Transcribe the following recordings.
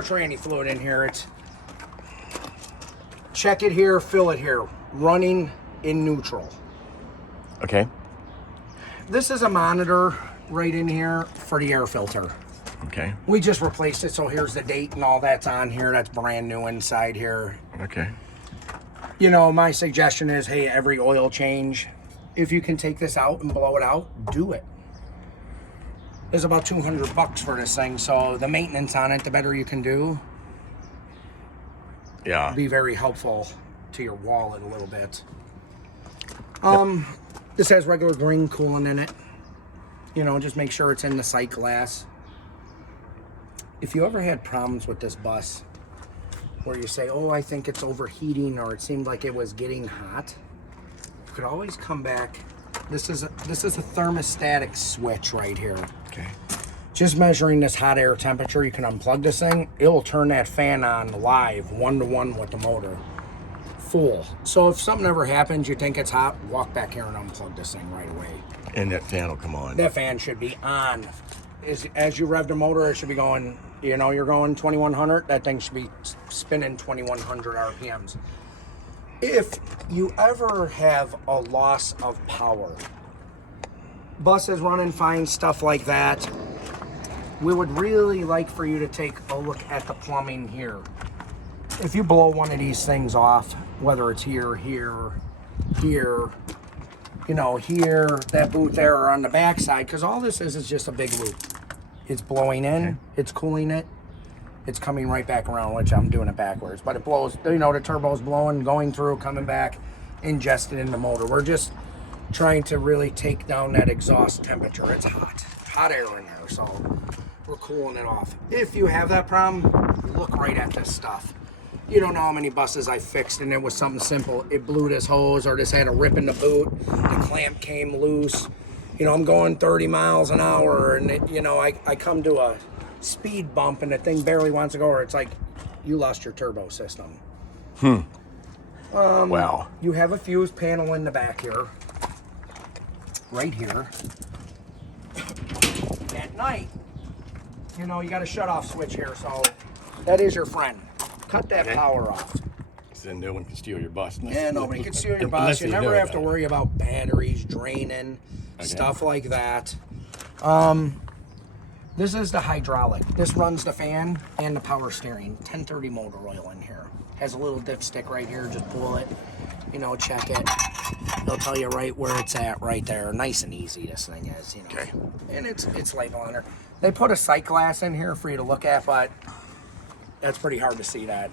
tranny fluid in here. It's check it here, fill it here, running in neutral. Okay. This is a monitor right in here for the air filter. Okay. We just replaced it, so here's the date and all that's on here. That's brand new inside here. Okay. You know, my suggestion is, hey, every oil change, if you can take this out and blow it out, do it. It's about $200 for this thing, so the maintenance on it, the better you can do, Yeah. be very helpful to your wallet a little bit. This has regular green coolant in it. You know, just make sure it's in the sight glass. If you ever had problems with this bus where you say, oh, I think it's overheating, or it seemed like it was getting hot, you could always come back. This is a thermostatic switch right here. Okay. Just measuring this hot air temperature, you can unplug this thing. It will turn that fan on live, 1-to-1 with the motor, full. So if something ever happens, you think it's hot, walk back here and unplug this thing right away. And that fan will come on. That fan should be on. As you rev the motor, it should be going, you know, you're going 2100, that thing should be spinning 2100 RPMs. If you ever have a loss of power, bus is running fine, stuff like that, we would really like for you to take a look at the plumbing here. If you blow one of these things off, whether it's here, here, here, you know, here, that boot there, or on the back side, because all this is just a big loop. It's blowing in, okay. It's cooling it, it's coming right back around, which I'm doing it backwards. But it blows, you know, the turbo's blowing, going through, coming back, ingested in the motor. We're just trying to really take down that exhaust temperature. It's hot air in there, so we're cooling it off. If you have that problem, look right at this stuff. You don't know how many buses I fixed and it was something simple. It blew this hose, or this had a rip in the boot, the clamp came loose. You know, I'm going 30 miles an hour and it, you know, I come to a speed bump and the thing barely wants to go, or it's like you lost your turbo system. Wow. You have a fuse panel in the back here, right here. At night, you know, you got a shut-off switch here, so that is your friend. Cut that power off. So no one can steal your bus. Yeah, nobody can steal your bus. You never have to worry about batteries draining, stuff like that. This is the hydraulic. This runs the fan and the power steering. 1030 motor oil in here. Has a little dipstick right here. Just pull it, you know, check it. They'll tell you right where it's at right there. Nice and easy this thing is, you know. Okay. And it's labeled on there. They put a sight glass in here for you to look at, but that's pretty hard to see that.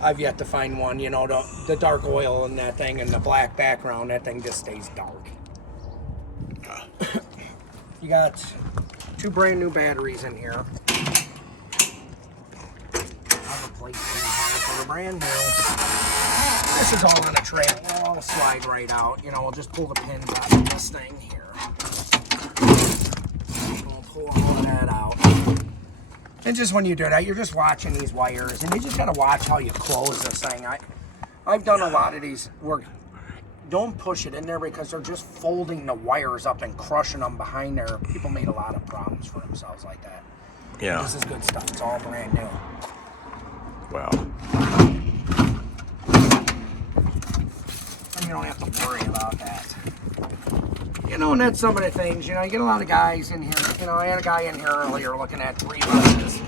I've yet to find one, you know, the dark oil in that thing and the black background, that thing just stays dark. You got 2 brand new batteries in here. I'll replace them for the brand new. This is all on a tray. It'll all slide right out. You know, we'll just pull the pins out of this thing here. We'll pull all of that out. And just when you do that, you're just watching these wires, and you just gotta watch how you close this thing. I've done a lot of these where don't push it in there because they're just folding the wires up and crushing them behind there. People made a lot of problems for themselves like that. Yeah. This is good stuff. It's all brand new. Wow. And you don't have to worry about that. You know, and that's some of the things, you know, you get a lot of guys in here. You know, I had a guy in here earlier looking at 3 buses.